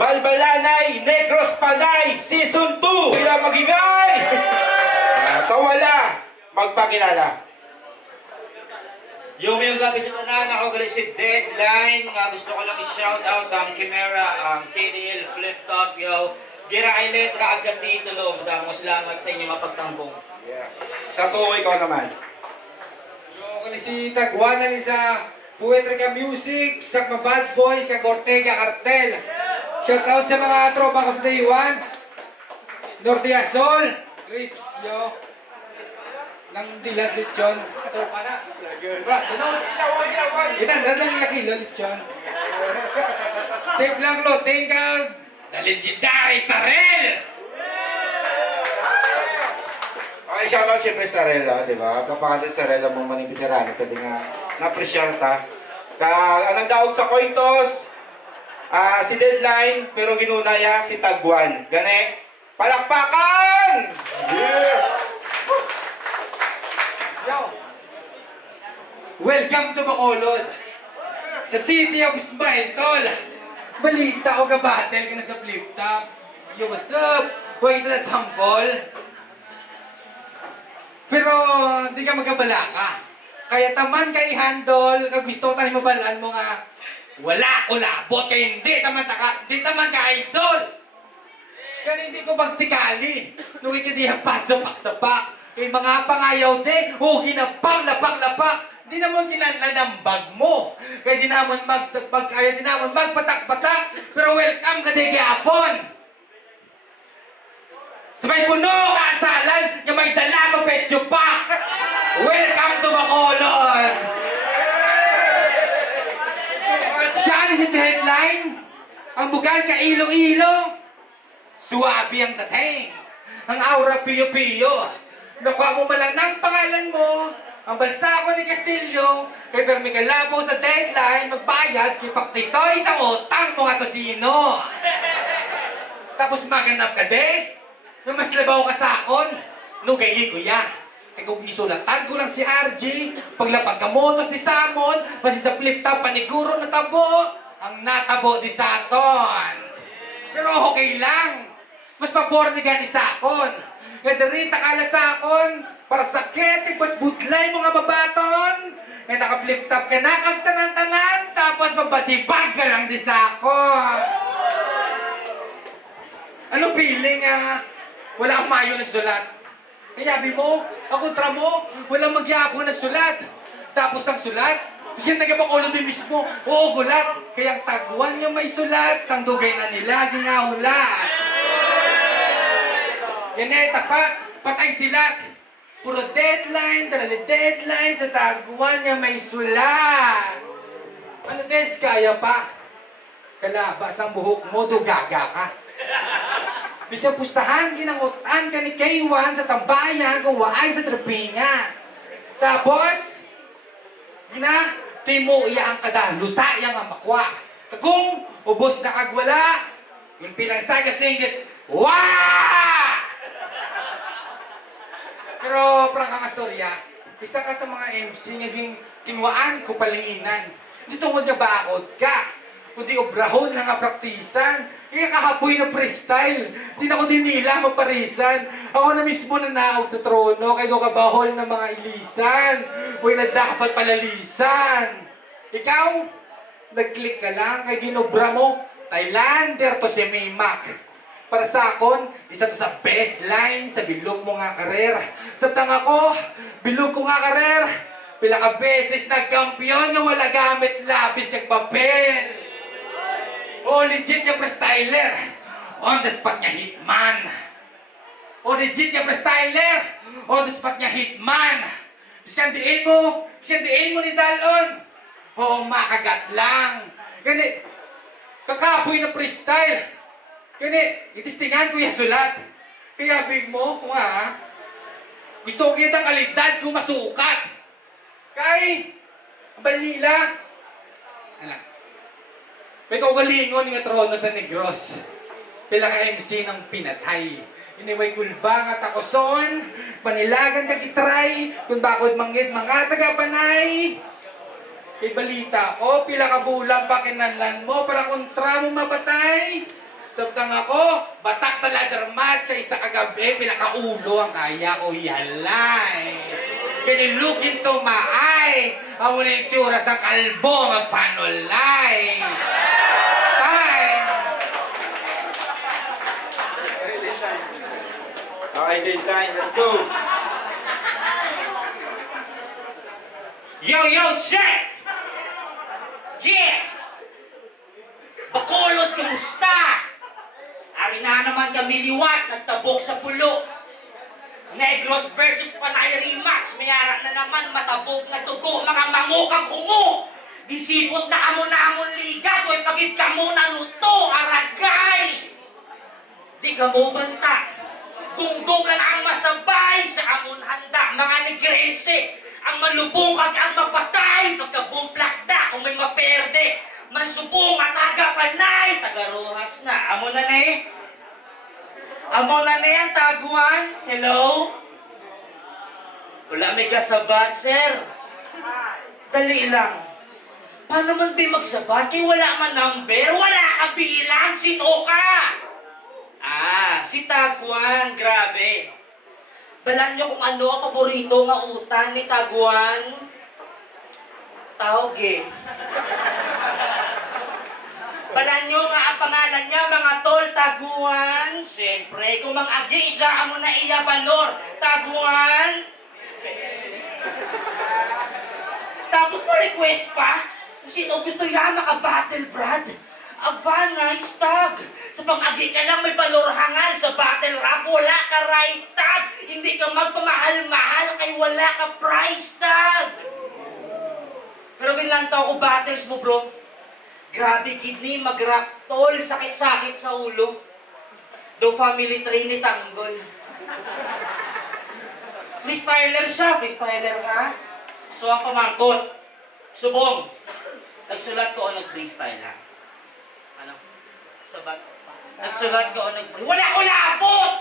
Balbalanay, Negros Panay, Season 2! Kaya magingay! So wala, magpakilala. Yung gabi sa tanan, ako galing si Deadline. Gusto ko lang i-shout out ang Chimera, ang KDL Flip Top, yo. Gira ay letra sa titulo. Madaming salamat sa inyo mapagtanggong. Yeah. Sa to, ikaw naman. Yo, galing si Tagwana ni sa Poetrika Music, sa Bad Boys, sa Ortega Cartel. Shout out sa mga tropa ko sa Day Ones. Norte Azul, Grips, yo. Nang dilas lechon. Tropa na. Brat, itan, lang yung kilo lechon. Safe lang loting ka. The legendary Sarel! Okay, shoutout siyempre sa Rela, di ba? Kapag sa Rela mong manibiterano, pwede nga na-appreciate ta. Anong daog sa Cointos, si Deadline, pero ginunaya si Tagwan. Gane, palakpakan! Yeah! Yo! Welcome to Bacolod! Sa City of Ismael, tol! Balita o gabatel ka na sa flip top. Yo, what's up? Huwag ito na sample. Pero, di ka magkabala ka. Kaya taman kay handle, kag gusto ko tayo mabalaan mo nga, wala ko labot, kaya hindi taman ka idol. Kaya hindi ko pagtikali. Nung ikadihan pa sapak-sapak. Kay mga pangayaw de, o ginapang lapak-lapak. Di naman kinanambag mo. Kaya di naman magpatak-patak. Pero welcome ka de gyapon. Sabay puno kaasalan, yung may dala mo petyo pa. Welcome to Bacolod. Siya si Deadline. Ang bugan ka ilo-ilo. Suwabi ang dating. Ang aura piyo-piyo. Nakuha mo malang ng pangalan mo. Ang balsa ko ni Castillo. Kay pero may kalabaw sa Deadline. Magbayad, kipaktisoy sa utang mo nga to sino. Tapos maganap ka de. Nung mas labaw ka sa akon. Nung gayi kuya. Kaya kung isulatan ko lang si RJ. Paglapag kamonos ni Samon. Basi sa flip top paniguro na tabo. Ang natabo di sa aton. Pero okay lang. Mas pabornigan ni Sakon. Kadarita kala Sakon. Para sakit, mas budlay mo nga mabaton. Kaya naka-flip top ka na, kag tanan-tanan. Tapos mabatibag ka lang di Sakon. Ano feeling wala akong mayo nagsulat? Kaya sabi mo, ako tra mo, walang magyapon nagsulat. Tapos ang sulat, kasi taga-Bacolod din mismo, oo gulat. Kaya ang taguan niya may sulat, ang dugay na nila, ginahulat. Yan tapat, patay silat. Puro Deadline, dalali Deadline, sa taguan niya may sulat. Ano des, kaya pa? Kalabas ang buhok mo, dugaga ka. Bisa pustahan, ginangutan ka ni K1 sa tambayan kung waay sa trapingan. Tapos, timo iya ang kada, lusa iya ang makwa. Kung ubos na kagwala, yung pilang saga singgit, wah! Pero, prangka nga storya, isa ka sa mga MC naging kinuwaan ko palinginan. Hindi tungkol na bakod ka. Kundi obrahon na nga praktisan. Kaya kahapoy na freestyle. Di na ko din nila maparisan. Ako na mismo nanaog sa trono. Kaya kabahol ng mga ilisan. Uy na dapat palalisan. Ikaw, nag-click ka lang. Kaya ginobra mo, Thailander to si Mimak. Para sa akon, isa to sa best line sa bilog mo nga karer. Sa tanga ko, bilog ko nga karer. Pila ka beses nagkampiyon nga wala gamit labis kag papel. O legit niya freestyler. On the spot niya hitman. O legit niya freestyler. On the spot niya hitman. Biskandiin mo ni Dalon. O makagat lang. Kani, kakapoy na freestyle. Kani, itistingan ko yung sulat. Kaya big mo, kung gusto ko kitang kalidad kung masukat. Kay, balila. Alam. May kaugalingon nga trono sa Negros. Pila ka MC ng pinatay. Iniway kulba nga takoson. Panilagan ka kitry. Kung bakod mangid mga taga-panay. Kay balita, pila ka bulang pakinanlan mo para kontra mo mapatay. at sa isa kagabi, pinakaulo ang kaya ko yalay. Can you look into my eye? Ang muna yung tsura sa kalbo, ang panulay. Time! Okay, Deadline, let's go. Yo, check! Yeah! Bacolod, kamusta? Ari na naman kami liwat, nagtabok sa pulo. Negros versus Panay rematch. Mayara na naman, matabog na tugo, mga mangukang kungo. Disipot na amon liga, do'y pagid ka muna luto, aragay. Di ka mo banta. Gunggong lang ang masabay sa amon handa, mga negrense. Ang malubong kag ang mapatay, pagkabumplag kung may maperde. Mansubong at taga-panay, taga-rohas na. Amo na eh. Amo na ang taguan. Hello? Wala may kasabat, sir. Dali lang. Paano man di magsabat? Kaya wala man number, wala ka bilang, sino ka? Si Taguan, grabe. Balaan nyo kung ano ang paborito nga utan ni Taguan. Taog eh. Balaan nyo nga ang pangalan niya, mga tol, Taguan. Siyempre, kung mang-agi, isa mo na iya valor. Taguan. Tapos pa-request pa, kung sino gusto yan, maka-battle, Brad. Aba, nice tag. Sa pang-agi ka lang may balorhangan. Sa battle rap, wala ka right tag. Hindi ka magpamahal-mahal kay wala ka price tag. Pero ganyan tao ko battles mo, bro. Grabe kidney, mag-rap tol. Sakit-sakit sa ulo. Do family tree ni Tanggol. Freestyler siya. Freestyler ka. So ang pamangkot. Subong. Nagsulat ko o nag-freestyle ha. Ano? Sabat. Nagsulat ko o nag-freestyle. Wala ko labot!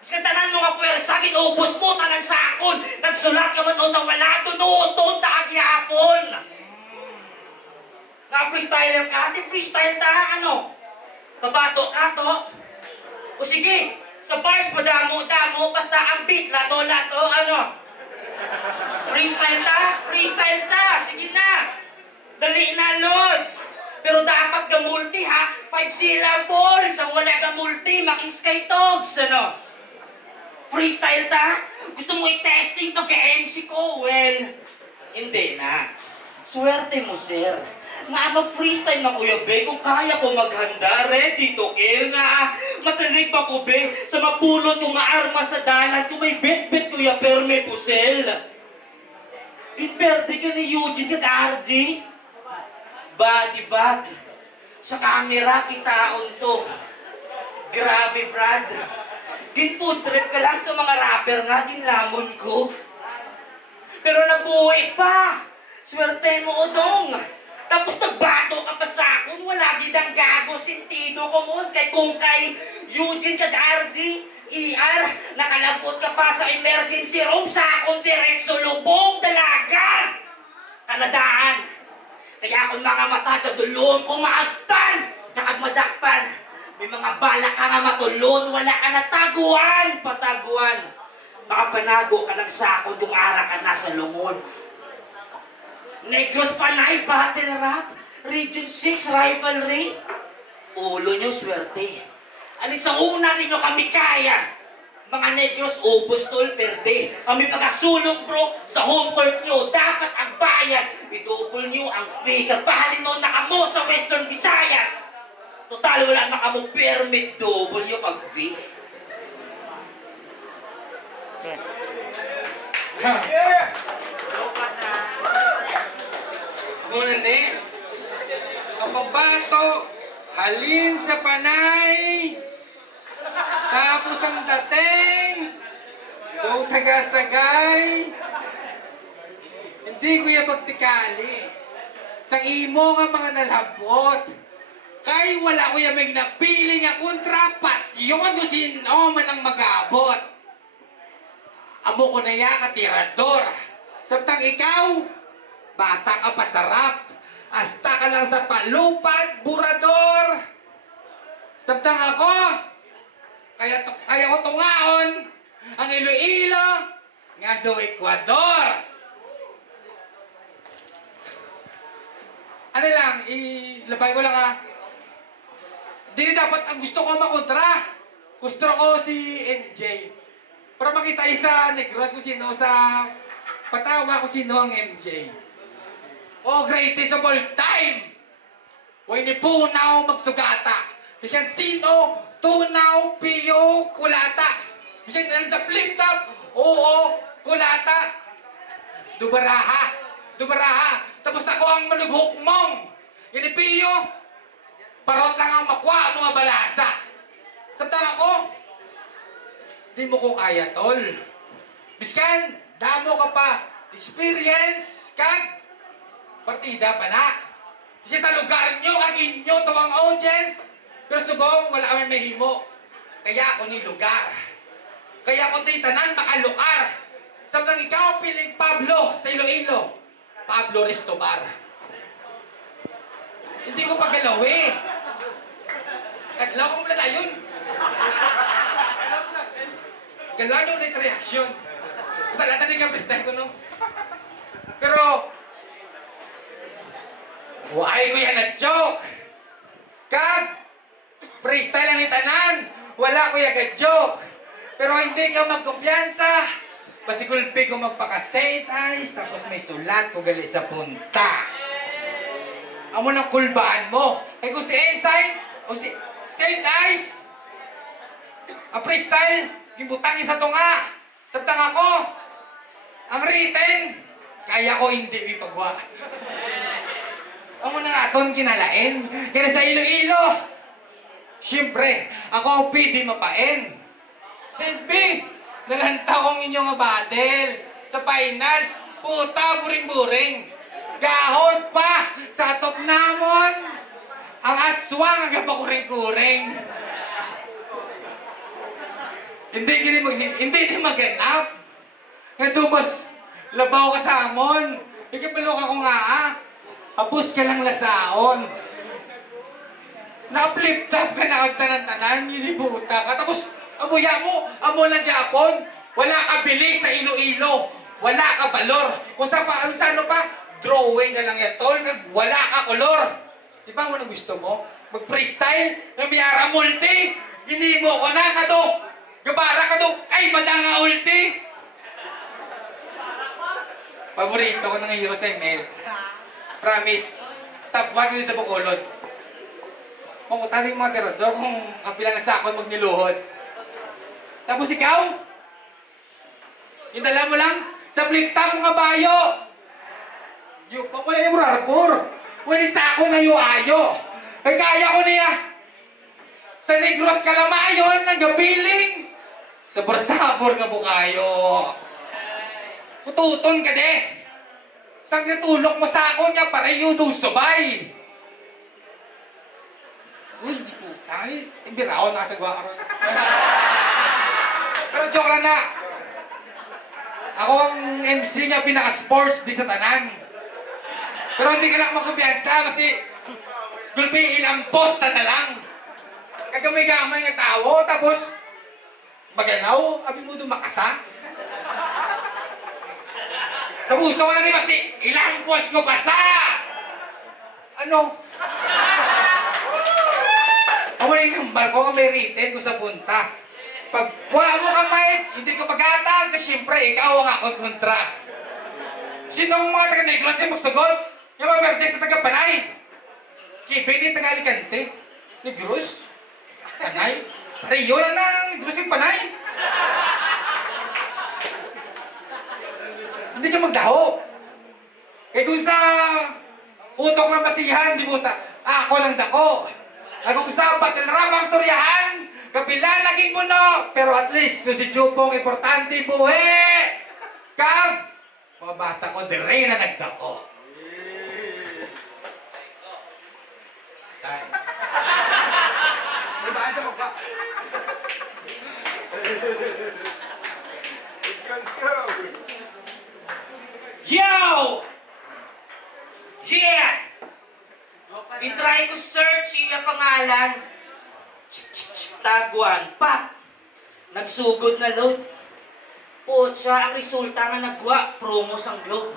Kasi tanan mo nga pwersa, ginubos mo, tanan sa akon. Nagsulat ka man o sa wala, tunutun, tagyapon. Na-freestyler ka? Di freestyle ta, ano? Kabato ka to? O sige, sa bars pa damo, basta ang beat, lato, ano? Freestyle ta? Freestyle ta! Sige na! Dali na, Lods! Pero dapat gamulti ha, 5 syllables. Ang wala gamulti, makiskay togs, ano? Freestyle ta? Gusto mo i-testing pagka-MC ko? Well, hindi na. Swerte mo, sir. Nga ma-freestyle na Kuya Be, kung kaya ko maghanda, ready to kill nga. Masalig pa ko, Be, sa mapulot yung arma sa dalan, kung may bet-bet Kuya Perme Pusel. Giperde ka ni Eugene kag RJ. Body bag. Sa camera, kitaon to. Grabe, Brad. Gin-food trip ka lang sa mga rapper nga, ginlamon ko. Pero nabuhay pa. Swerte mo, Odong. Tapos nagbato ka pa sa akin, wala gidang gago, sentido ko mo. Kung kay Eugene kag RJ, ER, nakalabot ka pa sa emergency room sa akong diretso lubong, dalaga. Kanadaan. Kaya kung mga mata, kadulong kung maagpan, nakagmadakpan, may mga balak ka nga matulon, wala ka na taguan, pataguan. Baka panago ka lang sa akon kung ara ka na sa lungon. Negros Panay, battle rap, Region 6, rivalry. Ulo nyo, swerte. Alin sa una rin nyo kami kaya. Mga Negros, ubos tol, perde. Kami pagkasulong bro, sa home court nyo, dapat ang bayad. I-double nyo ang fee. Kagpahalin mo nakamo sa Western Visayas. Total, wala nakamo permit, double nyo pag fee. Yeah! Ako na ne. Ang pabato, halin sa Panay. Tapos ang dating, go taga-sagay. Hindi ko yung magtikali. Sang imo nga mga nalhabot. Kay wala ko yung may napili nga kontrapat. Yung ano sino man ang magabot. Amo ko na ya katirador. Samtang ikaw, bata ka pa sarap. Asta ka lang sa palupad, burador. Samtang ako, kaya ko tungaon ang Iloilo nga do Ecuador. Ano lang, ilabay ko lang Di dapat ang gusto ko makontra. Gusto ko si MJ. Para makita isa Negros kung sino sa patawa kung sino ang MJ. Oh, greatest of all time! Huwag ni punaw magsugata. Bisan sino, tunaw, piyo, kulata. Bisan dahil sa flip-top, oo, kulata. Dubaraha. Tapos ako ang malughok mong. Yan ni piyo, parot lang ang makwa, mga balasa. Samtang ako, di mo ko kaya, tol. Biskan, damo ka pa. Experience, kag partida pa na. Kasi sa lugar nyo, ang inyo, tawang audience. Pero subong, wala kami mahimo. Kaya ako ni lugar. Kaya ako tanan makalukar. Samtang ikaw, piling Pablo sa Iloilo. Pablo Restobar. Hindi ko pagalawi. Kadlaw ko mula tayo yun. Galaw yung ulit reaction. Sa lahat na freestyle ko, no? Pero, why ko yan na-joke? Kag, freestyle ang itanan. Wala ko yan ka-joke. Pero hindi ka magkumpiyansa. Basigulpi ko magpaka-Saint Ice, tapos may sulat ko gali sa punta. Amo ng kulbaan mo. Ay kung si Ensign, o si Saint Ice, ang freestyle, gibutang isa to nga. Sabtang ako, ang written, kaya ko hindi ipagwa. Amo na nga aton kinalain. Kaya sa Iloilo, siyempre, ako ang PD mapain. Saint B, nalantaw ang inyong battle. Sa finals, puta, buring-buring. Gahod pa sa top namon. Ang aswang ang gapakuring-kuring. Hindi maganap. Natubos, labaw ka sa amon. Ikapalok ako nga Abus ka lang lasaon. Na-flip-top ka na agtanan-tanan, yunibuta ka. Tapos, amuya mo, amo lang Japon. Wala ka bilis sa Iloilo. Wala ka balor. Kung sa ano pa, drawing ka lang yan, tol. Wala ka kolor. Di ba mo na gusto mo? Mag-freestyle, na miyara multi. Hindi mo ko na ka do. Gabara ka do. Ay, madanga ulti. Paborito ko ng hero sa email. Promise. Top 1 yun sa Bacolod. Pangutanin yung mga tirador kung ang pila na sakon magniluhod. Tapos ikaw, hintala mo lang sa flip-top ng kabayo. Yung wala yung rarbor. Wala sakon na yung ayo. Ay kaya ko niya. Sa Negros Kalamayon, ng gapiling. Sa Borsabor nga bukayo. Kututon ka de. Sang natulok mo sa ako niya, pareho doon subay. Uy, di po tayo. Imbiraw na sa gwa. Pero joke lang na. Ako ang MC niya, pinaka-sports di sa tanan. Pero hindi ka lang makumpiyansa kasi gulpi ilang posta na lang. Kagamay-gamay nga tao, tapos maganaw, abi mo doon makasa. Tapuso ko na rin kasi ilang post ko basa! Ano? Ako na yung number ko, may written ko sa punta. Pag wala mo kamay, hindi ko pag-atag, kasi syempre, ikaw ang ako kontra. Sino ang mga taga-Negros yung magsagot? Yung mga birthday sa taga-Panay? Kibay ni taga-Alicante? Negros? Panay? Rio lang na Negros yung Panay? Hindi ka magdaho. Kaya kung sa utok ng basihan, di buta, ako lang dako. Kung sa battle ramang storyahan, kapila naging muno. Pero at least, si Chupong importante buhi. Kag, mga bata ko, di rin na nagdako. Di ba sa magpa? Let's go! Yo! Yeah! I-try ko search iya pangalan. Taguan. Pak! Nagsugod na load. Potsa, ang resulta nga nagwa, promo sang Globe.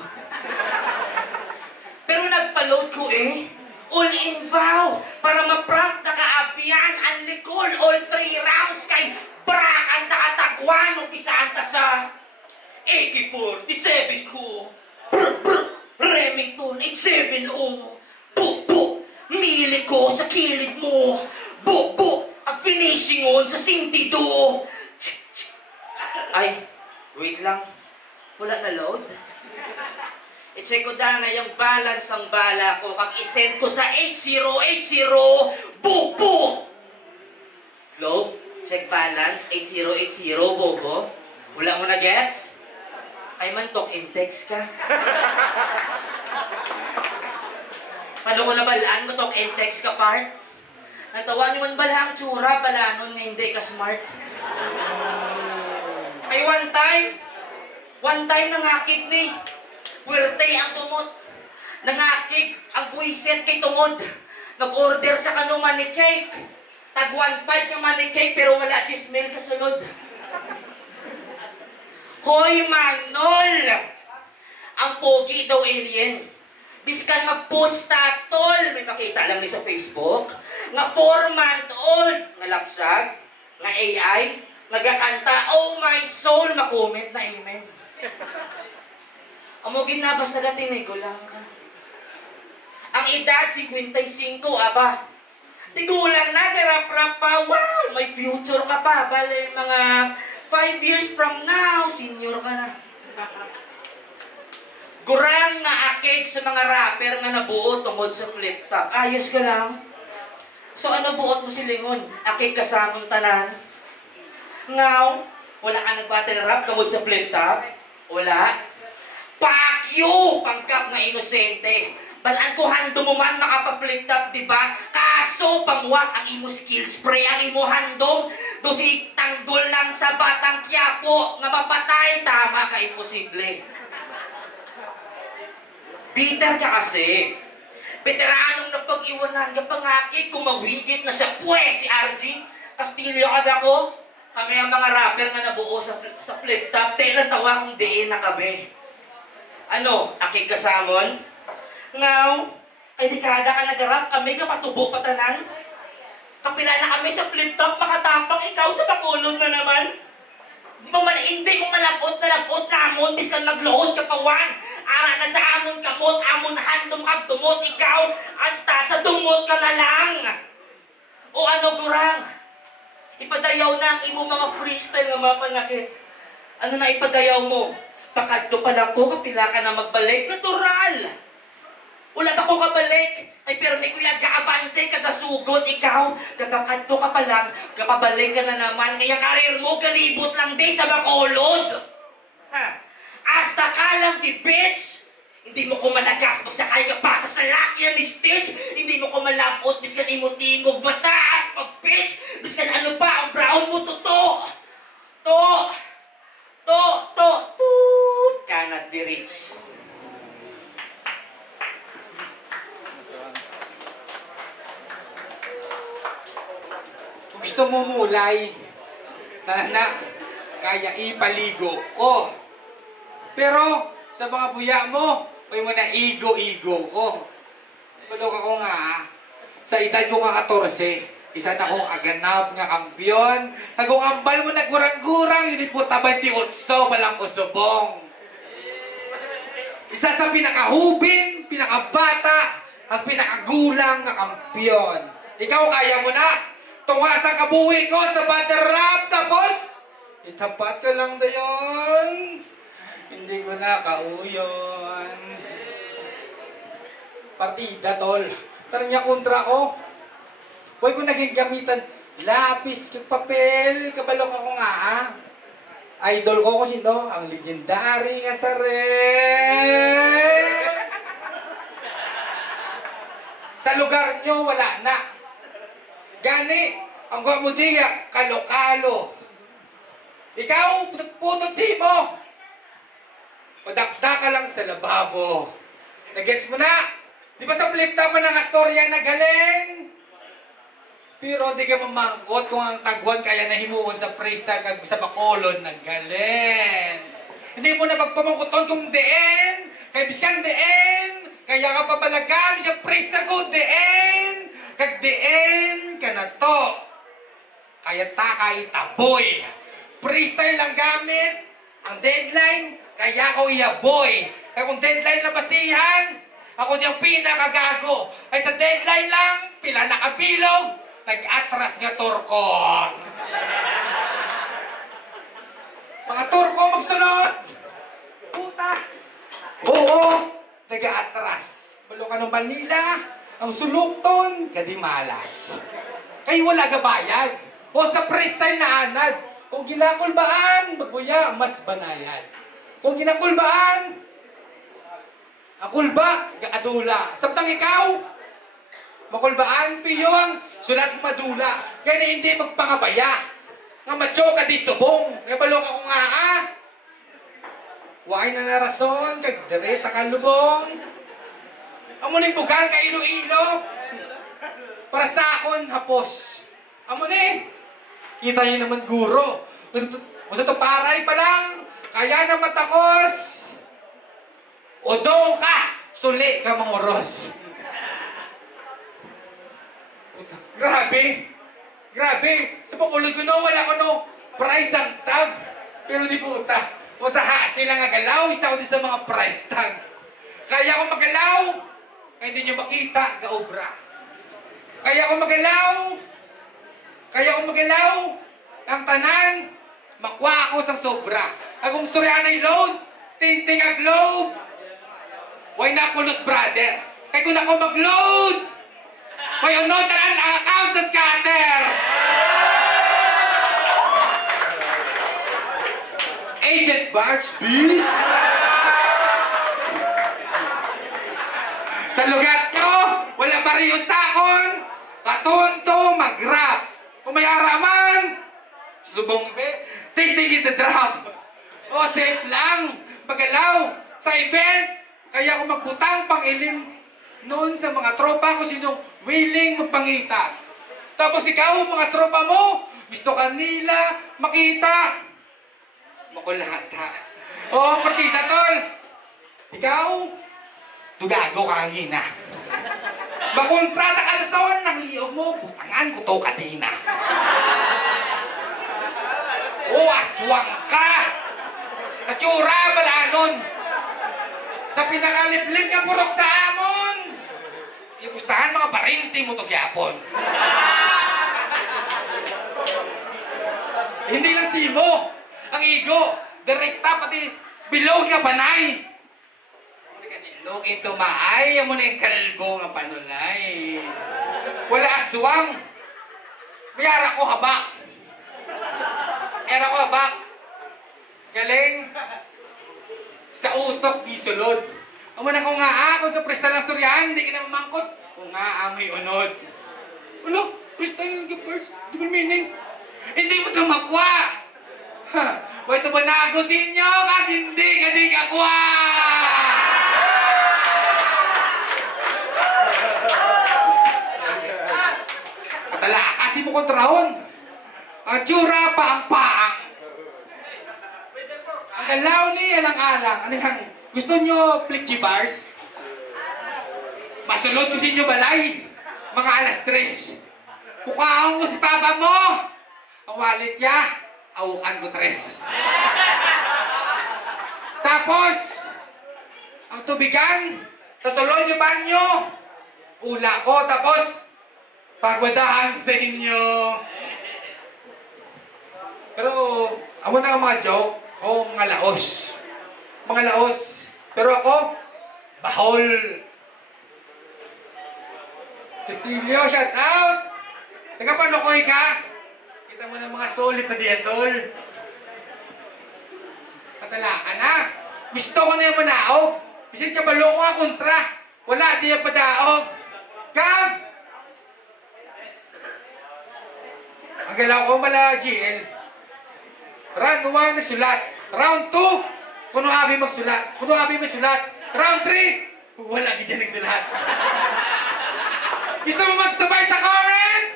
Pero nagpa-load ko all in bow, para ma-prank na kaapian, ang likol, all 3 rounds kay Brakan nakatagwan, umpisaan ta sa AK-47 ko. Remington 870. Buk-buk, mili ko sa kilid mo. Buk-buk, ang finishing on sa sintido. Ay, wait lang. Wala na load? I-check ko na yung balance ang bala ko. Kag isend ko sa 8080. Buk-buk! Load? Check balance. 8080, bobo. Wala mo na gets? Ay man, talk in text ka. Paano ko nabalaan mo talk and text ka, part? Natawa niyo man bala ang tsura, bala nun na hindi ka smart. Ay, one time nangakig ni. Puwerte ang tumot. Nangakig ang buwiset kay tumod. Nag-order sa kano money cake. Tag 1.5 yung money cake pero wala 10 mil sa sunod. Hoy, Manol! Ang pogi daw alien. Biskan mag-post tol, may makita lang ni sa Facebook, nga 4-month-old, nga lapsag, nga AI, nagakanta, oh my soul, makomment na amen. Amo ginabas na gatinig ko lang ka. Ang edad, 55, aba. Tigulang na, garap-rap pa, wow, may future ka pa, bale, mga 5 years from now, senior ka na. Gurang na akig sa mga rapper nga nabuo tungod sa flip top. Ayos ka lang. So ano buot mo si Lingon? Akig kasamong tanan? Ngaw, wala ka nag-battle rap tungod sa flip top? Wala. Pakyo! Pangkap nga inosente. Balaan ko hando mo man makapa-flip top, di ba? Kaso, pangwak ang imo skill spray, ang imo handong, do si tanggol lang sa Batang Quiapo, nga mapatay, tama ka, imposible. Bitter ka kasi. Veteranong napag-iwanan ka pangakit, kung mawigit na siya, si RG, Castillo agad ko. Kami ang mga rapper nga nabuo sa flip top, telan tawa kung diin na kami. Ano, akig kasamon? Ngaw, ay dekada ka nagarap, kami ka patubo patanan. Kapila na kami sa flip top, makatapang ikaw sa bakulog na naman. Hindi mo malapot na lapot namon, biskan maglood ka pawan. Ara na sa amon kamot, amon handom kag dumot, ikaw, hasta sa dumot ka na lang. O ano, Gurang? Ipadayaw na ang imo mga freestyle nga mga panakit. Ano na ipadayaw mo? Pakadto pa lang ko, kapila ka na magbalik, natural. Wala ba ko kabalik? Ay, pero may kuya gaabante, kagasugod, ikaw, gabakadto ka pa lang, gapabalik ka na naman, kaya karir mo, galibot lang di sa bakolod. Ha? Hasta ka lang, di bitch! Hindi mo ko malagas, magsakay ka pa sa salakyan ni Stitch, hindi mo ko malapot, biskan imutingog, mataas, pag bitch, biskan ano pa, ang brown mo, cannot be rich. Gusto mo mulay, na kaya ipaligo ko. Pero, sa mga buya mo, may mo na igo-igo ko. Tulog ako nga, sa edad ko nga 14, isa na akong aganap nga kampyon. Kagong ambal mo nagurang-gurang, yun po 28, palang usubong. Isa sa pinakahubing, pinakabata, ang pinakagulang nga kampyon. Ikaw kaya mo na? Tunga sa kabuhi ko sa battle rap, tapos itapat ka lang dayon. Hindi ko na kauyon. Partida, tol. Saan niya kontra ko? Huwag ko naging gamitan lapis, papel, kabalok ako nga, Idol ko sino? Ang legendary nga sa red. Sa lugar nyo, wala na. Gani, ang gwa mo diya, kalo-kalo. Ikaw, putot simo. Padakda ka lang sa lababo. Nag-gets mo na? Di ba sa flip top mo ng astorya na galing? Pero di ka mamangkot kung ang tagwan kaya nahimuon sa presta kag sa Bacolod naggalin. Hindi mo na magpamangkoton kung deen, kay bisyang deen, kaya ka pabalagan sa presta ko deen, kag deen ka na to. Kaya ta kay taboy. Freestyle lang gamit, ang deadline, kaya ako iyaboy. Kaya kung deadline na basihan, ako niyang pinakagago. Ay sa deadline lang, pila nakabilog, nag-atras nga turkon. Mga turko magsunod! Puta! Oo, nag-atras. Balo ka ng Manila, ang sulukton, kadi malas. Kay wala gabayag. O sa freestyle na anad. Kung ginakulbaan, magbuya, mas banayan. Kung ginakulbaan, akulba, gaadula. Sabtang ikaw, makulbaan, piyong, sulat madula. Kaya na hindi magpangabaya. Nga macho ka di subong. Kaya balok ako nga Huwag na narason, kag direta ka lubong. Amunin bugal ka Iloilo. Para sa akon, hapos. Amunin. Kita niyo naman guro. Basta to paray pa lang. Kaya na matakos. Odong ka. Suli ka manguros. Grabe. Grabe. Sa Bacolod ko no, wala ko no. Price ang tag. Pero di puta. O sa hasil lang agalaw. Isa ko din sa mga price tag. Kaya ko magalaw. Kaya hindi nyo makita. Gaobra. Kaya ko magalaw. Kaya kung magalaw, ang tanan, makwa ako sa sobra. Agong surya na load, tinting ang globe. Why na pulos, brother? Kaya kung ako mag-load, may unod na ang account sa scatter. Agent Barge, please. Sa lugar nyo, wala pariyo sakon, katunto, mag-rap. Kung may araman, subong be, tasting in the drop. O, safe lang, magalaw, sa event, kaya ako magbutang pang-ilim noon sa mga tropa ko sinong willing magpangita. Tapos ikaw, mga tropa mo, gusto ka nila makita. Makulata. O, partida, tol. Ikaw, tugago ka ang hina. Makontrata ka son ng liog mo, butangan ko to kadina. O, aswang ka! Sa tsura, balanon! Sa pinakaliplim ka purok sa amon! Ipustahan mga parinti mo to gyapon. Hindi lang simo, ang igo, direkta pati bilog nga banay. Look into maay, mo na yung kalbo nga panulay. Wala aswang. Mayara ko habak. Mayara ko habak. Galing. Sa utok, di sulod. Amo na ko nga ako sa presta ng storyahan, hindi ka na mamangkot. Kung nga amoy unod. Ano? Presta yung first, double meaning. Hindi mo ito makwa. Ha? O ito ba nagusin nyo? Kag hindi ka di kakwa. Patala, kasi mo kontrahon. Ang tsura pa ang paang. Ang galaw ni alang-alang. Ano yung gusto nyo flicky bars? Masulod ko sa inyo balay. Mga alas 3. Kukaon ko si papa mo. Ang wallet niya, awukan ko 3. Tapos, ang tubigan, sa sulod yung banyo, ula ko. Tapos, pagwadahan sa inyo. Pero, ako na ang mga joke, o mga laos. Mga laos. Pero ako, bahol. Castillo, shout out! Taga-Panokoy ka? Kita mo ng mga solid na dietol. Patala ka na. Gusto ko na yung manaog. Bisit ka balo ko nga kontra. Wala siya padaog. Kag! Ang galaw ko mala GL. Round 1 nagsulat. Round 2, kuno abi magsulat. Kuno abi magsulat. Round 3, wala di dyan nagsulat. Gusto mo magsabay sa current?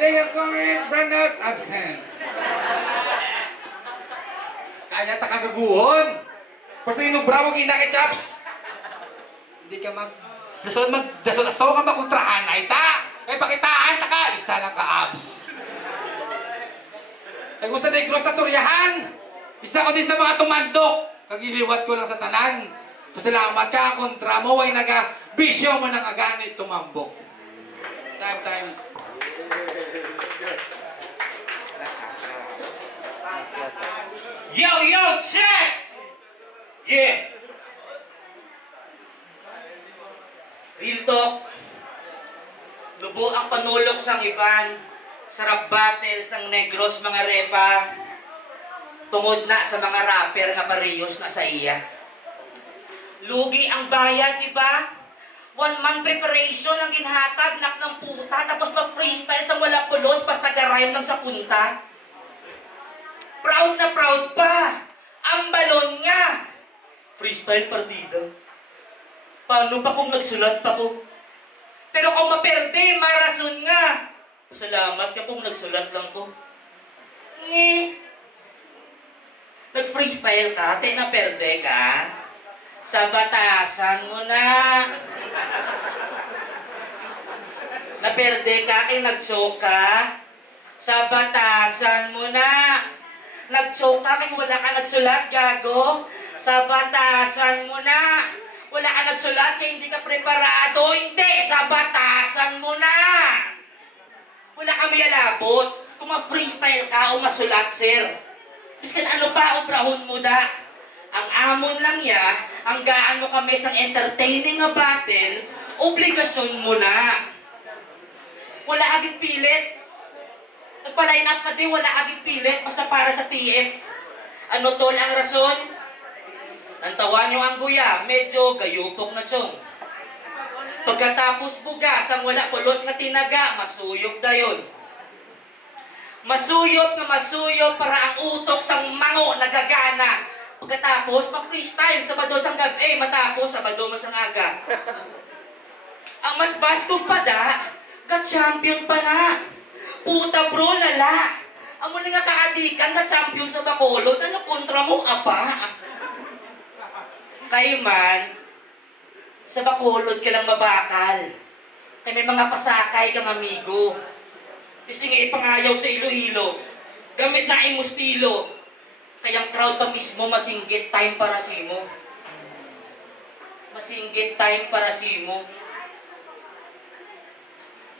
Alea comment, Branat, absent. Kaya ta kagaguhon. Basta inubra mo gina kay Chaps. Hindi ka dasol ka makontrahan ay ta. Eh pakitaan ta ka, isa lang ka abs. Ay gusto na i-cross na storyahan. Isa ko din sa mga tumandok. Kagiliwat ko lang sa tanan. Pasalamat ka, kontra mo, ay naga-bisyo mo ng aganit tumambok. Time. Yo, check! Yeah! Real talk. Lubo ang panulok sang iban. Sarap battle sang negros mga repa. Tungod na sa mga rapper nga parehos na sa iya. Lugi ang bayad, di ba? 1 month preparation ang ginhatag, nak ng puta, tapos ma-freestyle sa wala pulos, pas taga-rhyme lang sa punta. Proud na proud pa! Ang balon nga! Freestyle partida. Paano pa kung nagsulat pa ko? Pero kung maperde, marason nga! Salamat ka kung nagsulat lang ko. Ngi! Nag-freestyle ka, na perde ka. Sa batasan mo na. Naperde ka, kaya nag-choke ka. Sa batasan mo na. Nag-choke ka, kaya wala ka nagsulat, gago. Sa batasan mo na. Wala ka nagsulat, kaya hindi ka preparado. Hindi, sa batasan mo na. Wala kami alabot. Kung ma-freestyle ka o masulat, sir. Biskan ano pa, obrahon mo da. Ang amon lang ya, ang gaano kami sa entertaining nga battle, obligasyon mo na. Wala aging pilit. Nagpa-line up ka din, wala aging pilit, basta para sa TF. Ano tol ang rason? Nantawa nyo ang guya, medyo gayupok na chong. Pagkatapos bugas, ang wala pulos nga tinaga, masuyop na yun. Masuyop na masuyop para ang utok sang mango nagagana. Pagkatapos, ma-freestyle, Sabado sang gabi, matapos, Sabado mo sang aga. Ang mas baskog pa da, ka-champion pa na. Puta bro, lala. Ang muli nga kaadikan, ka-champion sa Bacolod, ano kontra mo, apa? Kay man, sa Bacolod ka lang mabakal. Kay may mga pasakay ka mamigo. Kasi nga ipangayaw sa Iloilo, gamit na imong stilo. Kayang crowd pa mismo masinggit time para simo. Masinggit time para simo.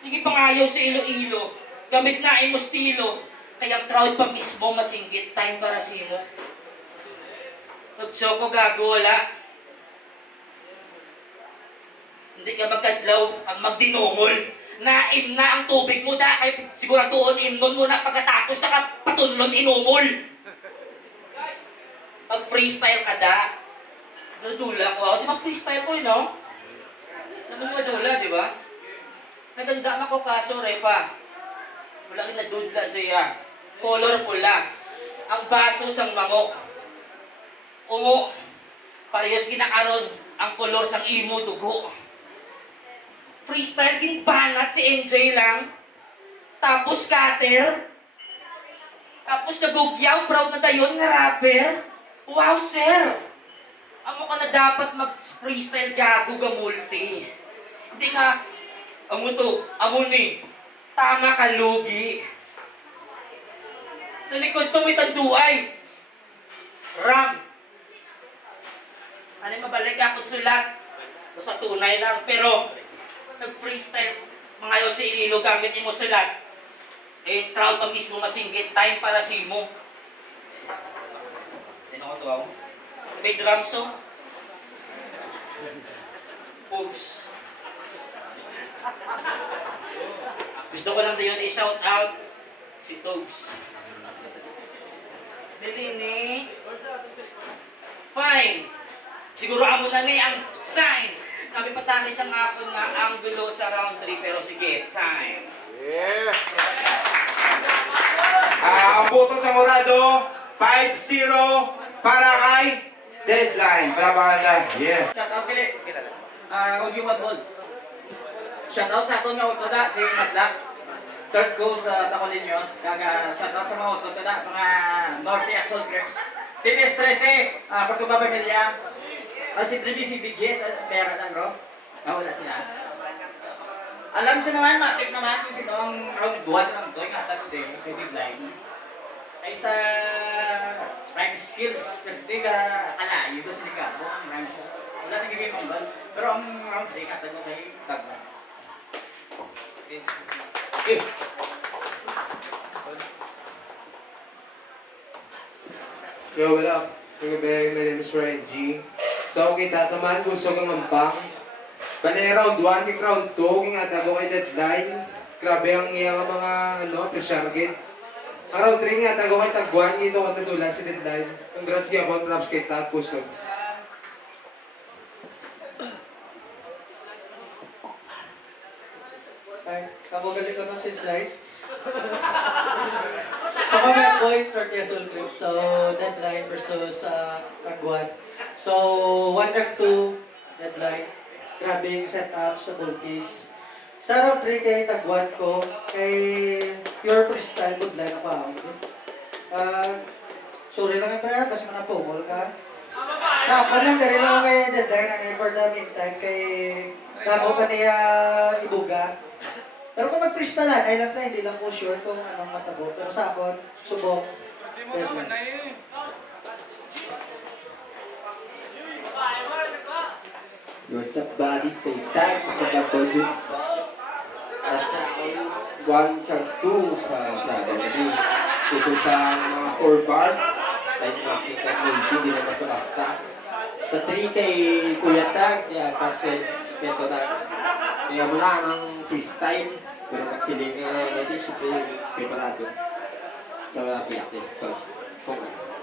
Sige pangayaw sa Iloilo, gamit na imong stilo. Kayang crowd pa mismo masinggit time para simo. Magsoko gago wala. Hindi ka magkadlaw ang magdinungol. Naim na ang tubig mo da, ay siguraduon imnon mo na pagkatapos nakapatunlon inumol. Pag freestyle ka da, nadula ko ako. Di ba freestyle ko no? Naman madula, di ba? Naganda ako kaso, repa. Wala kang nadudla siya. Color pula. Ang baso sang mango. Ungo. Parehas kinakaroon ang kolor sang imo dugo. Freestyle din banat si MJ lang. Tapos cutter. Tapos nagugyaw, proud na dayon nga rapper. Wow, sir! Amo ka na dapat mag-freestyle gago ga multi. Hindi nga, amo to, amo ni. Tama ka, lugi. Sa likod to may tanduay. Ram. Ano mabalik ako sulat? O sa tunay lang, pero nag-freestyle mga yo si Ililo gamit mo sulat. Eh, crowd pa mismo masinggit time para simo. Sino ko to ako? May drum song. Oops. Gusto ko lang din i-shout out si Togs. Nilini. Fine. Siguro amo na ni ang sign. Nabi patani siya nga ako nga angulo sa round 3 pero sige, time. Yeah. Ang boto sa Morado, 5-0 para kay Deadline. Palapakan na. Yeah. Shout out kili. Huwag yung mabon. Shout out sa ato nga ortoda, si Madla. third goal sa Tacoleños. Kaga shoutout sa mga utot na mga Norte Assault Grips. Team S13, Cordoba Pamilya. Si Bridgie, si BGS, meron na bro. Wala sila. Alam siya naman, matik naman kung sino ang round 1 ng ito. Yung atat ko din, kay Big Line. Ay sa rank skills, hindi ka kalayo ito sinikado. Wala nang gagawin mong ball. Pero ang round 3, atat ko kay Tagna. Okay. Yo, what up? My name is Ryan G. So, kita taman gusto kang ambang. Kanay round 1, kay round 2, kay nga tago kay deadline. Grabe ang iyang mga, pressure gate. Ang round 3 nga tago kay tagwan, ito kung tatula si deadline. Congrats nga po, props kay Tag Kusog. Ay, kamagaling ko ng si Slice. So kami at boys, North Quezon Group. So, deadline versus Tagwan. So, 1 and 2, deadline. Grabe yung setup sa bulkies. Sa round 3 kay Tagwan ko, kay pure freestyle, good line ako out. Sorry lang yung prayer, kasi manapumol ka. Sa ako lang, dahil lang ako kay deadline, ang for the meantime, kay Namo pa niya ibuga. Pero kung mag-freestyle ay last na, hindi lang po sure kung anong matabo. Pero sa akin, subok. What's up, buddy? Stay tight sa pag-volumes. Asa ako 1 kang 2 sa brother ni. Kung sa mga 4 bars, ay makita ko hindi na basta-basta. Sa 3 kay Kuya Tag, kasi spento na. Kaya mula ng freestyle, pero nagsiling natin, syempre, preparado sa mga piyate. Congrats.